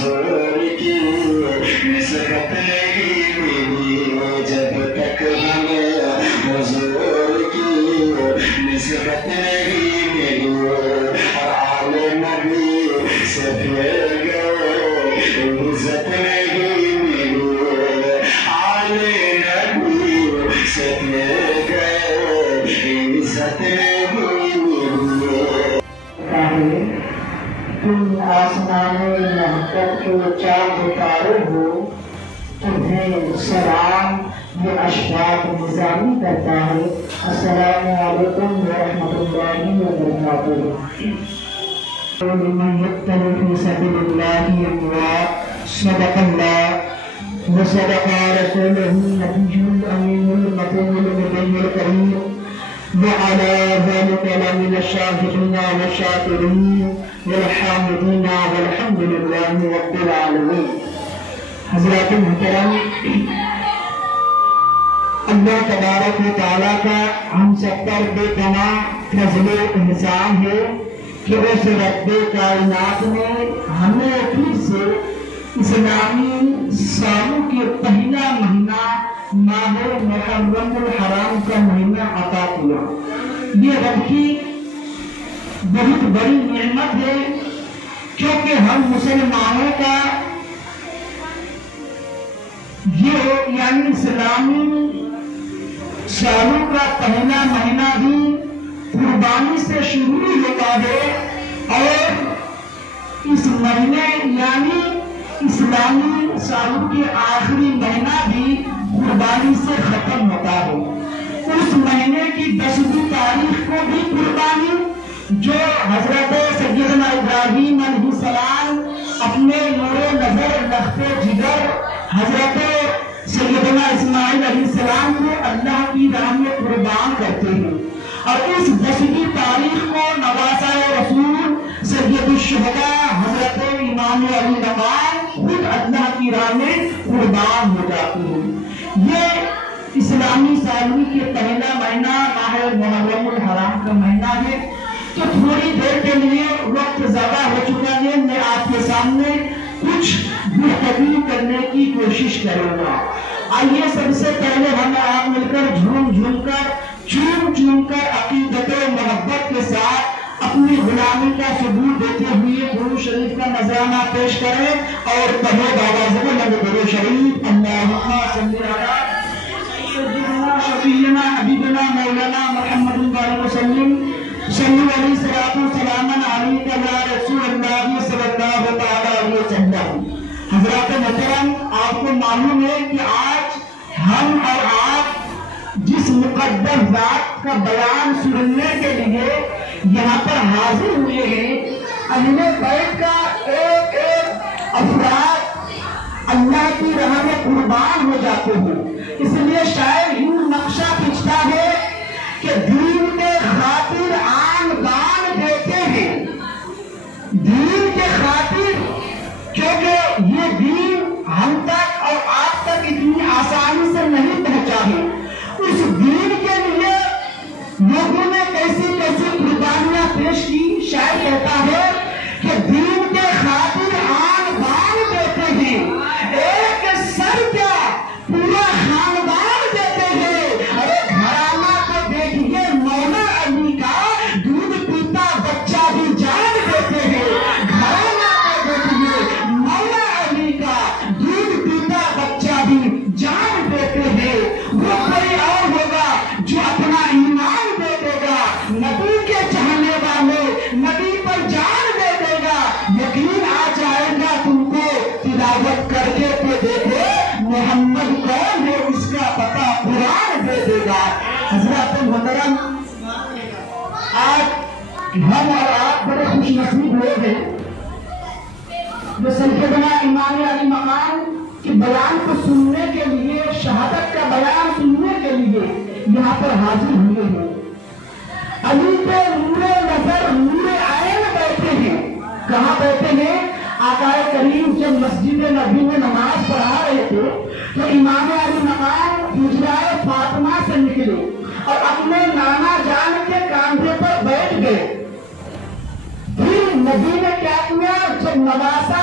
حضور کی نسبت نہیں ملی جب تک ہمیں حضور کی نسبت نہیں ملی آل نبی سے پھر گئے عزت نہیں ملی آل نبی سے پھر گئے عزت نہیں ملی تم آسمان محبت کے چاند اتارے ہو تمہیں سلام یہ اشفاق نظامی کرتا ہے السلام علیکم ورحمۃ اللہ وبرکاتہ لمن يقتل في سبيل الله أموات صدق الله وصدق رسوله النبي الأمين المتين المبين الكريم وعلى ذلك لمن الشاهدين والشاكرين والحامدين والحمد لله رب العالمين. حضرات محترم، اللہ تبارک و تعالیٰ کا ہم سب پر بے پناہ فضل و احسان ہے کہ اس رب کائنات نے ہمیں پھر سے اسلامی سالوں کے پہلا مہینہ ماہ محرم الحرام کا مہینہ عطا کیا. یہ رب کی بہت بڑی نعمت ہے کیونکہ ہم مسلمانوں کا یہ یعنی اسلامی سالوں کا پہلا مہینہ بھی قربانی سے شروع ہوتا ہے اور اس مہینے یعنی اسلامی سالوں کے آخری مہینہ بھی قربانی سے ختم ہوتا ہے. اس مہینے کی 10ویں تاریخ کو بھی قربانی جو حضرت سیدنا ابراہیم علیہ السلام اپنے نور نظر لخت جگر حضرت سیدنا اسماعیل علیہ السلام کو اللہ کی راہ میں قربان کرتے ہیں اور اس 10ویں تاریخ کو نواسہ رسول سید الشہداء حضرت امام علی مقام خود اللہ کی راہ میں قربان ہو جاتے ہیں. یہ اسلامی سالوں کے پہلا مہینہ ماہ محرم الحرام کا مہینہ ہے. تو تھوڑی دیر کے لیے وقت زیادہ ہو چکا ہے، میں آپ کے سامنے کچھ گفتگو کرنے کی کوشش کروں گا. آئیے سب سے پہلے ہم آپ مل کر جھوم چوم کر عقیدت و محبت کے ساتھ اپنی غلامی کا ثبوت دیتے ہوئے درود شریف کا نذرانہ پیش کریں اور کہو باوازن درود شریف اللہم صلی علی سیدنا شفیعنا حبیبنا مولانا محمد علیہ وسلم صلی علیہ السلام علیکہ یا رسول اللہ صلی اللہ علیہ وسلم. حضرات محترم، آپ کو معلوم ہے کہ آج ہم اور آپ جس مقدس ذات کا بیان سننے کے لیے یہاں پر حاضر ہوئے ہیں، اہل بیت کا ایک افراد اللہ کی راہ میں قربان ہو جاتے ہیں. اس لیے شاعر یوں نقشہ کھینچتا ہے کہ دین کے خاطر آن بان دیتے ہیں. دین کے خاطر، کیونکہ یہ دین ہم تک اور آپ تک اتنی آسانی سے نہیں پہنچا ہے. اس دین کے لیے لوگوں نے کیسی کیسی قربانیاں پیش کی. شاعر کہتا ہے کہ دین کے خاطر آن بان دیتے ہیں، ایک سر کیا پورا خاندان دیتے ہیں. ارے گھرانہ کو دیکھیے مولا علی کا، دودھ پیتا بچہ بھی جان دیتے ہیں. گھرانہ کو دیکھیے مولا علی کا، دودھ پیتا بچہ بھی جان دیتے ہیں. وہ کوئی اور ہوگا جو اپنا ایمان دے دے گا، نبی کے چاہنے والے نبی پر جان دے دے گا. یقین آ جائے گا تم کو تلاوت کر کے دیکھو محمد کون ہے، اس کا پتہ قرآن دے دے گا. حضرات محترم، آج ہم اور آپ بڑے خوش نصیب لوگ ہیں جو سیدنا امام علی مقام کے بیان کو سننے کے لیے، شہادت کا بیان سننے کے لیے یہاں پر حاضر ہوئے ہیں. علی پہ نور نظر نور عین بیٹھے ہیں. کہاں بیٹھے ہیں؟ آقا کریم جب مسجد نبی میں نماز پڑھا رہے تھے تو امام علی مقام حجرہ فاطمہ سے نکلے اور اپنے نانا جان کے کاندھے پر بیٹھ گئے. پھر نبی نے کیا کیا؟ جب نواسہ